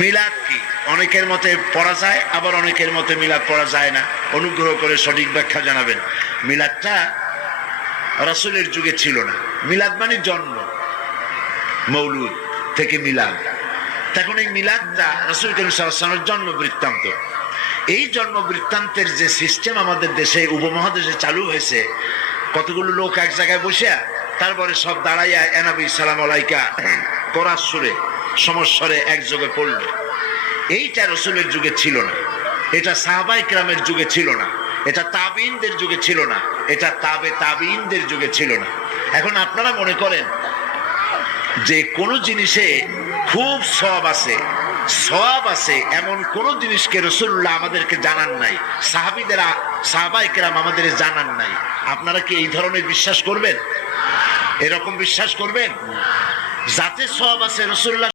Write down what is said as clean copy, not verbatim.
মিলাদ কি? অনেকের মতে পড়া যায়, আবার অনেকের মতে মিলাদ পড়া যায় না। অনুগ্রহ করে সঠিক ব্যাখ্যা জানাবেন। মিলাদটা রাসূলের যুগে ছিল না। মিলাদ মানে জন্ম, মৌলুদ থেকে মিলাদ। তখন এই মিলাদটা রাসূল করিম সাল্লাল্লাহু আলাইহি ওয়াসাল্লামের জন্ম বৃত্তান্ত। এই জন্ম বৃত্তান্তের যে সিস্টেম আমাদের দেশে উপমহাদেশে চালু হয়েছে, কতগুলো লোক এক জায়গায় বসে তারপরে সব দাঁড়াইয়া এনাবি সালাম আলাইকা করার সুরে সমস্বরে একযোগে পড়ল। এইটা রাসূলের যুগে ছিল না, এটা সাহাবায়ে কেরামের যুগে ছিল না, এটা তাবিঈনদের যুগে ছিল না, এটা তাবিঈনদের যুগে ছিল না। এখন আপনারা মনে করেন যে কোন জিনিসে খুব সওয়াব আছে এমন কোন জিনিসকে রাসূলুল্লাহ আমাদেরকে জানান নাই, সাহাবায়ে কেরাম আমাদের জানান নাই। আপনারা কি এই ধরনের বিশ্বাস করবেন? এরকম বিশ্বাস করবেন? যাতে সওয়াব আছে রাসূলুল্লাহ